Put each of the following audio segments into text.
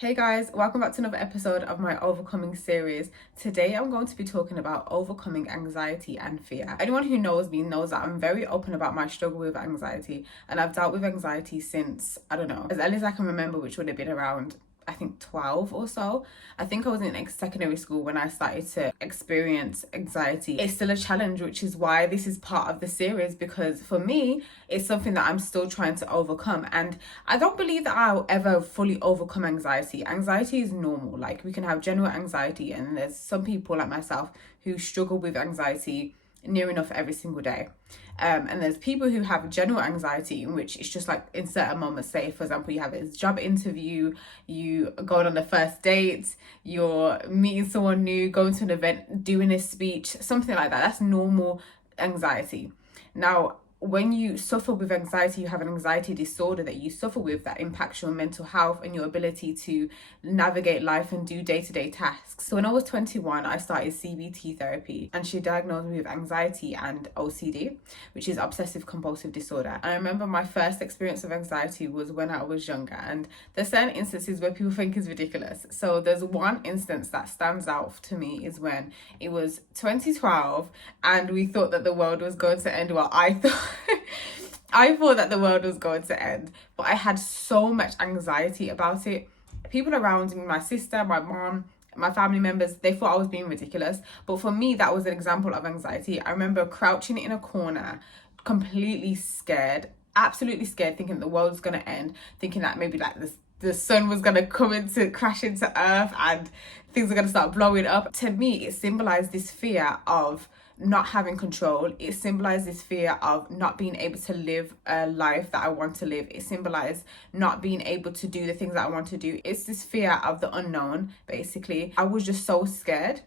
Hey guys, welcome back to another episode of my overcoming series. Today I'm going to be talking about overcoming anxiety and fear. Anyone who knows me knows that I'm very open about my struggle with anxiety, and I've dealt with anxiety since, I don't know, as early as I can remember, which would have been around I think 12 or so. I think I was in secondary school when I started to experience anxiety. It's still a challenge, which is why this is part of the series, because for me, it's something that I'm still trying to overcome. And I don't believe that I'll ever fully overcome anxiety. Anxiety is normal. Like, we can have general anxiety, and there's some people like myself who struggle with anxiety near enough every single day. And there's people who have general anxiety, in which it's just like in certain moments. Say, for example, you have a job interview, you going on the first date, you're meeting someone new, going to an event, doing a speech, something like that. That's normal anxiety. Now, when you suffer with anxiety, you have an anxiety disorder that you suffer with that impacts your mental health and your ability to navigate life and do day-to-day tasks. So when I was 21, I started CBT therapy, and she diagnosed me with anxiety and OCD, which is obsessive compulsive disorder. And I remember my first experience of anxiety was when I was younger, and there's certain instances where people think is ridiculous. So there's one instance that stands out to me, is when it was 2012 and we thought that the world was going to end. Well, I thought that the world was going to end, but I had so much anxiety about it. People around me, my sister, my mom, my family members, they thought I was being ridiculous. But for me, that was an example of anxiety. I remember crouching in a corner, completely scared, absolutely scared, thinking the world's going to end, thinking that maybe like the sun was going to crash into earth and things are going to start blowing up. To me, it symbolized this fear of not having control. It symbolized this fear of not being able to live a life that I want to live. It symbolized not being able to do the things that I want to do. It's this fear of the unknown, basically. I was just so scared.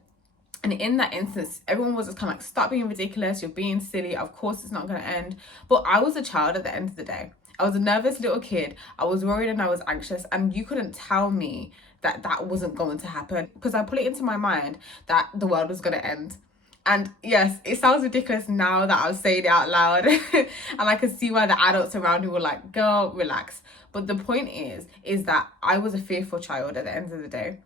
And in that instance, everyone was just kind of like, stop being ridiculous, you're being silly, of course it's not going to end. But I was a child at the end of the day. I was a nervous little kid. I was worried and I was anxious, and you couldn't tell me that that wasn't going to happen, because I put it into my mind that the world was going to end. And yes, it sounds ridiculous now that I'm saying it out loud. And I can see why the adults around me were like, girl, relax. But the point is that I was a fearful child at the end of the day.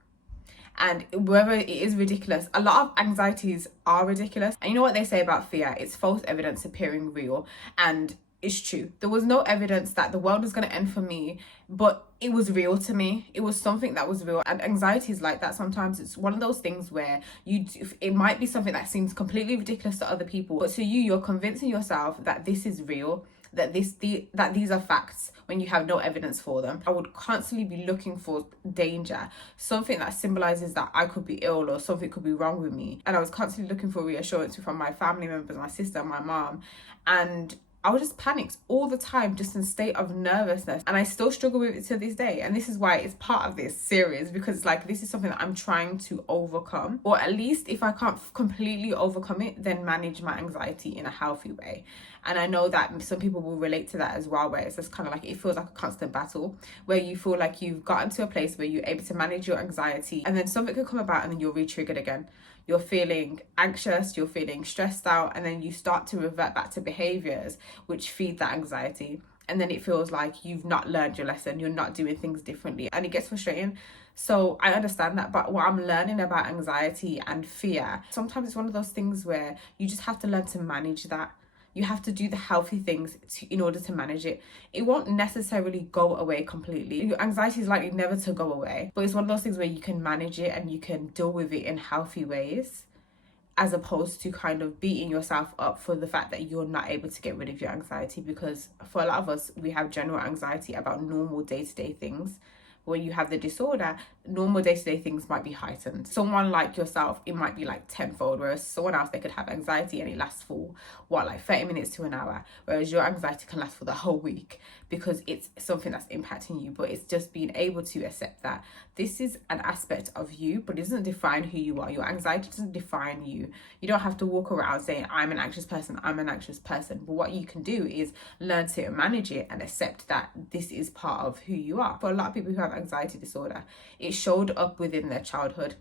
And whether it is ridiculous, a lot of anxieties are ridiculous. And you know what they say about fear? It's false evidence appearing real. And it's true. There was no evidence that the world was going to end for me, but it was real to me. It was something that was real. And anxiety is like that sometimes. It's one of those things where it might be something that seems completely ridiculous to other people, but to you, you're convincing yourself that this is real, that these are facts, when you have no evidence for them. I would constantly be looking for danger, something that symbolizes that I could be ill or something could be wrong with me. And I was constantly looking for reassurance from my family members, my sister, my mom, and I was just panicked all the time, just in a state of nervousness. And I still struggle with it to this day. And this is why it's part of this series, because it's like, this is something that I'm trying to overcome. Or at least if I can't completely overcome it, then manage my anxiety in a healthy way. And I know that some people will relate to that as well, where it's just kind of like, it feels like a constant battle, where you feel like you've gotten to a place where you're able to manage your anxiety, and then something could come about and then you're re-triggered again. You're feeling anxious, you're feeling stressed out, and then you start to revert back to behaviors which feed that anxiety. And then it feels like you've not learned your lesson, you're not doing things differently, and it gets frustrating. So I understand that, but what I'm learning about anxiety and fear, sometimes it's one of those things where you just have to learn to manage that. You have to do the healthy things in order to manage it. It won't necessarily go away completely. Your anxiety is likely never to go away, but it's one of those things where you can manage it and you can deal with it in healthy ways, as opposed to kind of beating yourself up for the fact that you're not able to get rid of your anxiety. Because for a lot of us, we have general anxiety about normal day-to-day things. When you have the disorder, normal day-to-day things might be heightened. Someone like yourself, it might be like tenfold, whereas someone else, they could have anxiety and it lasts for like 30 minutes to an hour, whereas your anxiety can last for the whole week, because it's something that's impacting you. But it's just being able to accept that this is an aspect of you, but it doesn't define who you are. Your anxiety doesn't define you. You don't have to walk around saying, I'm an anxious person, I'm an anxious person. But what you can do is learn to manage it and accept that this is part of who you are. For a lot of people who have anxiety disorder, it showed up within their childhood.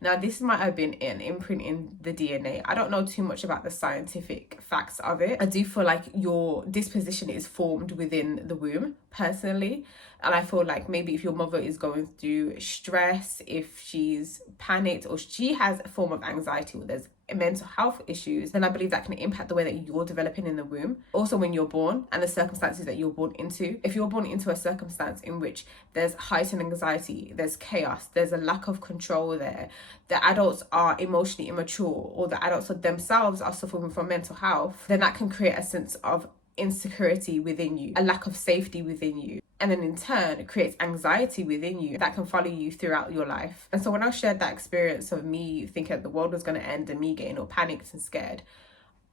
Now, this might have been an imprint in the DNA. I don't know too much about the scientific facts of it. I do feel like your disposition is formed within the womb, personally. And I feel like maybe if your mother is going through stress, if she's panicked, or she has a form of anxiety, or there's mental health issues, then I believe that can impact the way that you're developing in the womb. Also, when you're born and the circumstances that you're born into. If you're born into a circumstance in which there's heightened anxiety, there's chaos, there's a lack of control there, the adults are emotionally immature, or the adults themselves are suffering from mental health, then that can create a sense of insecurity within you, a lack of safety within you. And then in turn, it creates anxiety within you that can follow you throughout your life. And so when I shared that experience of me thinking that the world was going to end and me getting all panicked and scared,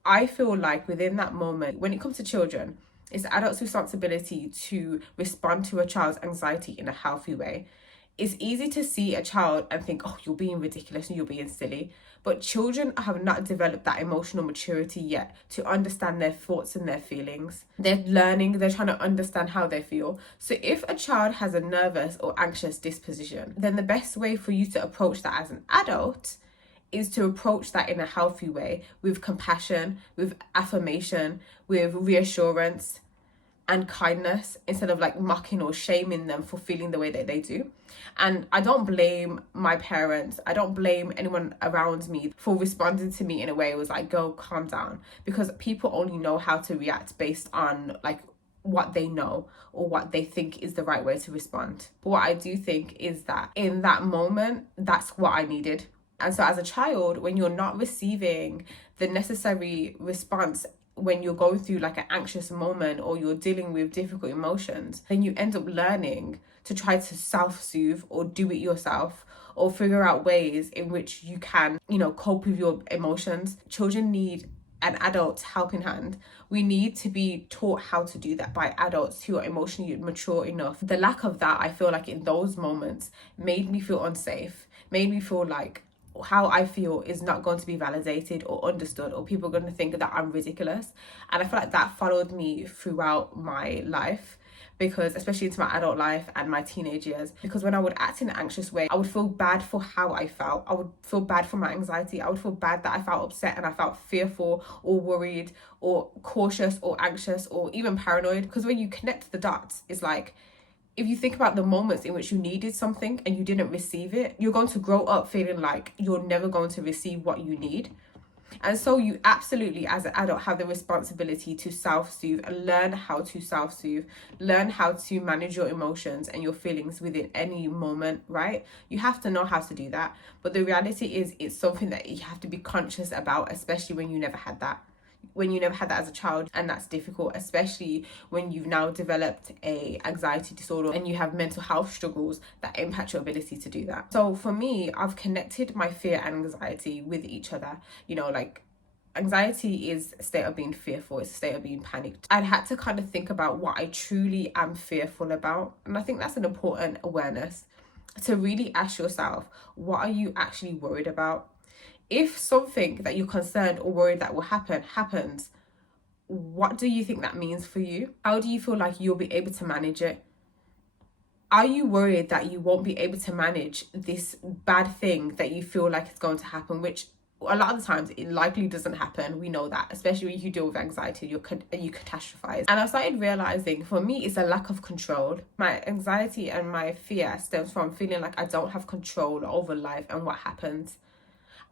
I feel like within that moment, when it comes to children, it's the adult's responsibility to respond to a child's anxiety in a healthy way. It's easy to see a child and think, oh, you're being ridiculous and you're being silly. But children have not developed that emotional maturity yet to understand their thoughts and their feelings. They're learning, they're trying to understand how they feel. So if a child has a nervous or anxious disposition, then the best way for you to approach that as an adult is to approach that in a healthy way, with compassion, with affirmation, with reassurance and kindness, instead of like mocking or shaming them for feeling the way that they do. And I don't blame my parents, I don't blame anyone around me for responding to me in a way it was like, go calm down, because people only know how to react based on like what they know or what they think is the right way to respond. But what I do think is that in that moment, that's what I needed. And so as a child, when you're not receiving the necessary response, when you're going through like an anxious moment or you're dealing with difficult emotions, then you end up learning to try to self-soothe or do it yourself, or figure out ways in which you can, cope with your emotions. Children need an adult's helping hand. We need to be taught how to do that by adults who are emotionally mature enough. The lack of that, I feel like in those moments, made me feel unsafe, made me feel like how I feel is not going to be validated or understood, or people are going to think that I'm ridiculous. And I feel like that followed me throughout my life, because especially into my adult life and my teenage years, because when I would act in an anxious way, I would feel bad for how I felt. I would feel bad for my anxiety. I would feel bad that I felt upset and I felt fearful or worried or cautious or anxious or even paranoid. Because when you connect the dots, it's like, if you think about the moments in which you needed something and you didn't receive it, you're going to grow up feeling like you're never going to receive what you need. And so you absolutely, as an adult, have the responsibility to self-soothe and learn how to self-soothe, learn how to manage your emotions and your feelings within any moment, right? You have to know how to do that. But the reality is, it's something that you have to be conscious about, especially when you never had that. When you never had that as a child, and that's difficult, especially when you've now developed a anxiety disorder and you have mental health struggles that impact your ability to do that. So for me, I've connected my fear and anxiety with each other. Like anxiety is a state of being fearful, it's a state of being panicked. I had to kind of think about what I truly am fearful about, and I think that's an important awareness, to really ask yourself, what are you actually worried about? If something that you're concerned or worried that will happens, what do you think that means for you? How do you feel like you'll be able to manage it? Are you worried that you won't be able to manage this bad thing that you feel like is going to happen, which a lot of the times it likely doesn't happen. We know that, especially when you deal with anxiety, you catastrophize. And I started realizing, for me, it's a lack of control. My anxiety and my fear stems from feeling like I don't have control over life and what happens.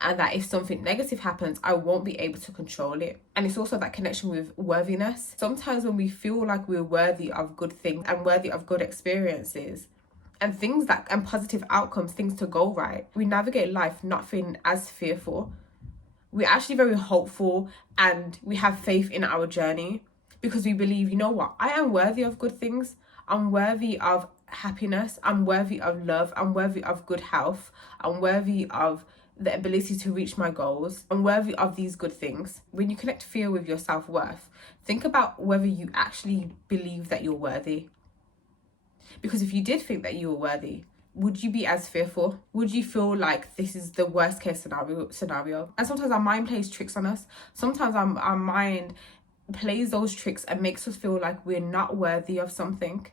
And that if something negative happens, I won't be able to control it. And it's also that connection with worthiness. Sometimes when we feel like we're worthy of good things and worthy of good experiences and and positive outcomes, things to go right, we navigate life not feeling as fearful. We're actually very hopeful and we have faith in our journey, because we believe, you know what, I am worthy of good things. I'm worthy of happiness. I'm worthy of love. I'm worthy of good health. I'm worthy of the ability to reach my goals. I'm worthy of these good things. When you connect fear with your self-worth, think about whether you actually believe that you're worthy. Because if you did think that you were worthy, would you be as fearful? Would you feel like this is the worst case scenario? And sometimes our mind plays tricks on us. Sometimes our mind plays those tricks and makes us feel like we're not worthy of something.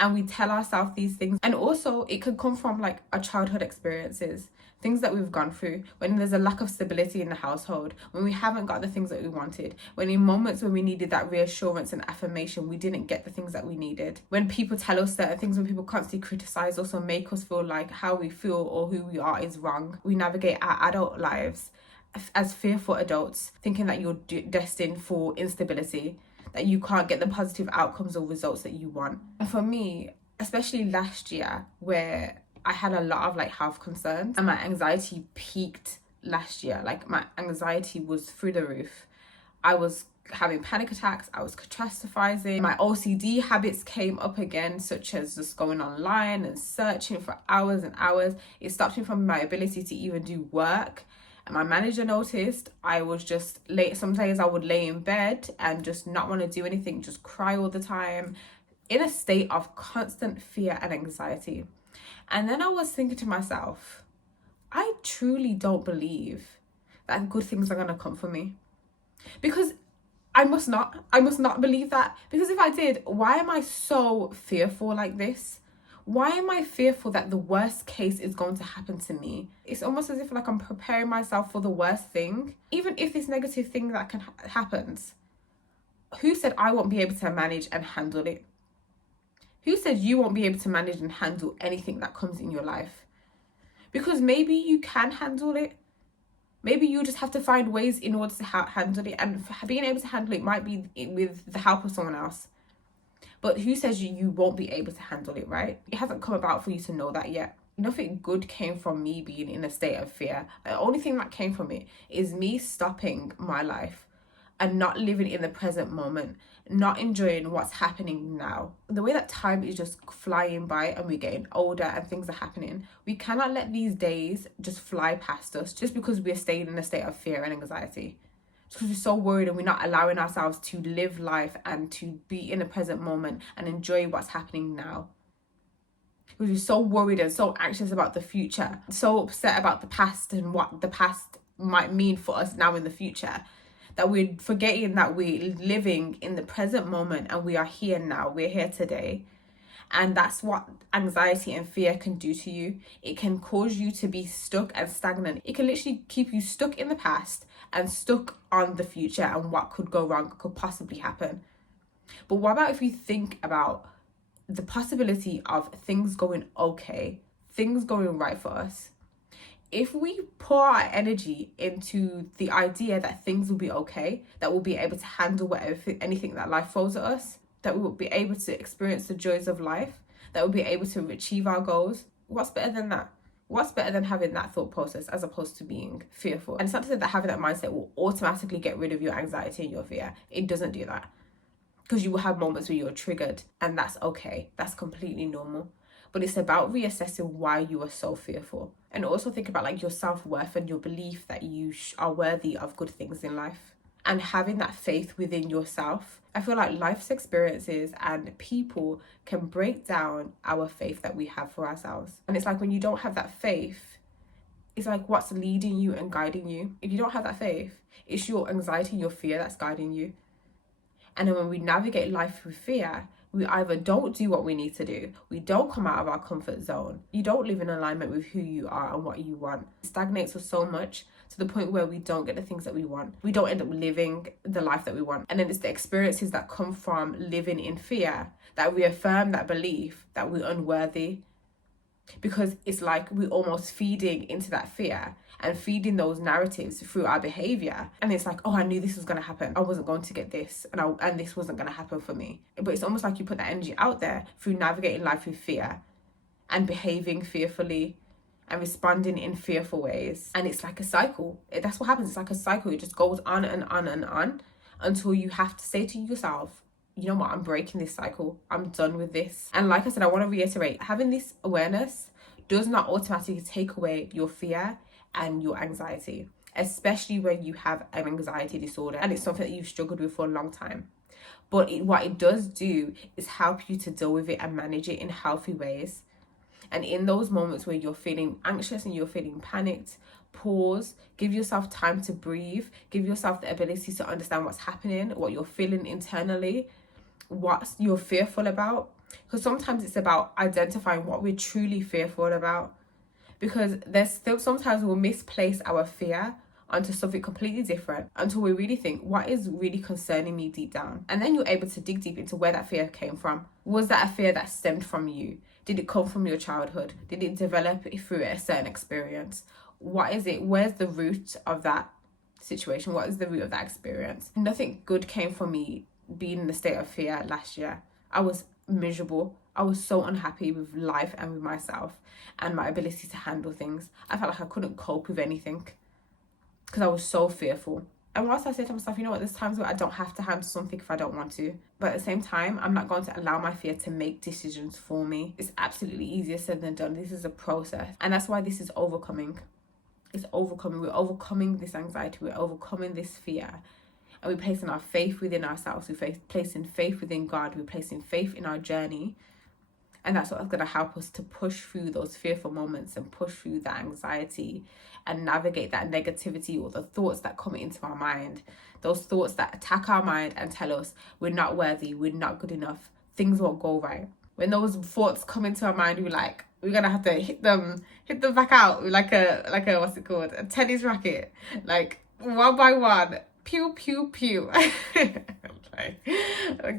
And we tell ourselves these things. And also it could come from like our childhood experiences, things that we've gone through, when there's a lack of stability in the household, when we haven't got the things that we wanted, when in moments when we needed that reassurance and affirmation, we didn't get the things that we needed, when people tell us certain things, when people constantly criticize us or make us feel like how we feel or who we are is wrong. We navigate our adult lives as fearful adults, thinking that you're destined for instability, that you can't get the positive outcomes or results that you want. And for me, especially last year, where I had a lot of like health concerns and my anxiety peaked last year, like my anxiety was through the roof. I was having panic attacks, I was catastrophizing, my OCD habits came up again, such as just going online and searching for hours and hours. It stopped me from my ability to even do work. And my manager noticed. I was just late. Some days I would lay in bed and just not want to do anything, just cry all the time, in a state of constant fear and anxiety. And then I was thinking to myself, I truly don't believe that good things are going to come for me, because I must not believe that. Because if I did, why am I so fearful like this? Why am I fearful that the worst case is going to happen to me? It's almost as if like I'm preparing myself for the worst thing. Even if this negative thing that can happens, who said I won't be able to manage and handle it? Who said you won't be able to manage and handle anything that comes in your life? Because maybe you can handle it. Maybe you just have to find ways in order to handle it. And being able to handle it might be with the help of someone else. But who says you won't be able to handle it, right? It hasn't come about for you to know that yet. Nothing good came from me being in a state of fear. The only thing that came from it is me stopping my life and not living in the present moment, not enjoying what's happening now. The way that time is just flying by and we're getting older and things are happening, we cannot let these days just fly past us just because we're staying in a state of fear and anxiety. Because we're so worried and we're not allowing ourselves to live life and to be in the present moment and enjoy what's happening now. Because we're so worried and so anxious about the future, so upset about the past and what the past might mean for us now in the future, that we're forgetting that we're living in the present moment and we are here now, we're here today. And that's what anxiety and fear can do to you. It can cause you to be stuck and stagnant. It can literally keep you stuck in the past and stuck on the future and what could go wrong, could possibly happen. But what about if you think about the possibility of things going okay, things going right for us? If we pour our energy into the idea that things will be okay, that we'll be able to handle anything that life throws at us, that we will be able to experience the joys of life, that we'll be able to achieve our goals, what's better than that? What's better than having that thought process as opposed to being fearful? And it's not to say that having that mindset will automatically get rid of your anxiety and your fear. It doesn't do that. Because you will have moments where you're triggered, and that's okay. That's completely normal. But it's about reassessing why you are so fearful. And also think about like your self-worth and your belief that you are worthy of good things in life. And having that faith within yourself. I feel like life's experiences and people can break down our faith that we have for ourselves. And it's like when you don't have that faith, it's like what's leading you and guiding you. If you don't have that faith, it's your anxiety and your fear that's guiding you. And then when we navigate life with fear, we either don't do what we need to do, we don't come out of our comfort zone, you don't live in alignment with who you are and what you want. It stagnates us so much to the point where we don't get the things that we want. We don't end up living the life that we want. And then it's the experiences that come from living in fear that reaffirm that belief that we're unworthy. Because it's like we're almost feeding into that fear and feeding those narratives through our behavior. And it's like, oh, I knew this was going to happen. I wasn't going to get this, and this wasn't going to happen for me. But it's almost like you put that energy out there through navigating life with fear and behaving fearfully and responding in fearful ways. And it's like a cycle. That's what happens. It's like a cycle. It just goes on and on and on until you have to say to yourself, you know what, I'm breaking this cycle. I'm done with this. And like I said, I want to reiterate, having this awareness does not automatically take away your fear and your anxiety, especially when you have an anxiety disorder and it's something that you've struggled with for a long time. But what it does do is help you to deal with it and manage it in healthy ways. And in those moments where you're feeling anxious and you're feeling panicked, pause, give yourself time to breathe, give yourself the ability to understand what's happening, what you're feeling internally, what you're fearful about, Because sometimes it's about identifying what we're truly fearful about. Because there's still sometimes we'll misplace our fear onto something completely different until we really think, what is really concerning me deep down? And then you're able to dig deep into where that fear came from. Was that a fear that stemmed from you? Did it come from your childhood? Did it develop through a certain experience? What is it? Where's the root of that situation? What is the root of that experience? Nothing good came from me being in a state of fear last year. I was miserable. I was so unhappy with life and with myself and my ability to handle things. I felt like I couldn't cope with anything because I was so fearful. And whilst I said to myself, you know what, there's times where I don't have to handle something if I don't want to. But at the same time, I'm not going to allow my fear to make decisions for me. It's absolutely easier said than done. This is a process. And that's why this is overcoming. It's overcoming. We're overcoming this anxiety. We're overcoming this fear. And we're placing our faith within ourselves. We're placing faith within God. We're placing faith in our journey. And that's what's going to help us to push through those fearful moments and push through that anxiety and navigate that negativity or the thoughts that come into our mind. Those thoughts that attack our mind and tell us we're not worthy, we're not good enough, things won't go right. When those thoughts come into our mind, we're going to have to hit them back out like a what's it called? A tennis racket. Like one by one. Pew, pew, pew.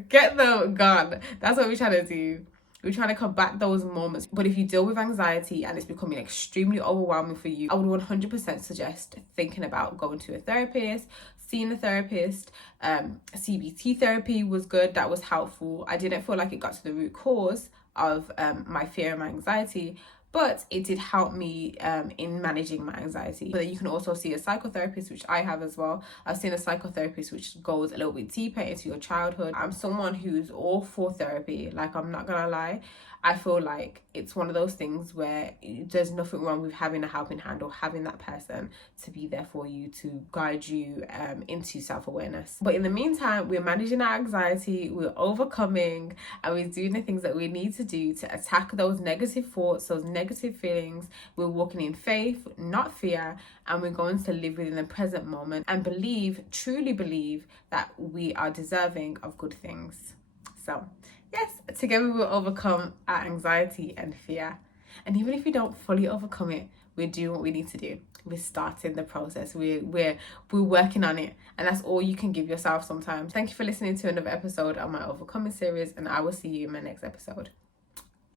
Get them gone. That's what we're trying to do. We're trying to combat those moments. But if you deal with anxiety and it's becoming extremely overwhelming for you, I would 100% suggest thinking about going to a therapist, seeing a therapist. CBT therapy was good. That was helpful. I didn't feel like it got to the root cause of my fear and my anxiety, but it did help me in managing my anxiety. But then you can also see a psychotherapist, which I have as well. I've seen a psychotherapist which goes a little bit deeper into your childhood. I'm someone who's all for therapy. Like, I'm not gonna lie. I feel like it's one of those things where there's nothing wrong with having a helping hand or having that person to be there for you, to guide you into self-awareness. But in the meantime, we're managing our anxiety, we're overcoming, and we're doing the things that we need to do to attack those negative thoughts, those negative feelings. We're walking in faith, not fear, and we're going to live within the present moment and truly believe that we are deserving of good things. So yes, together we'll overcome our anxiety and fear. And even if we don't fully overcome it, we're doing what we need to do. We're starting the process. We're working on it. And that's all you can give yourself sometimes. Thank you for listening to another episode of my Overcoming series, and I will see you in my next episode.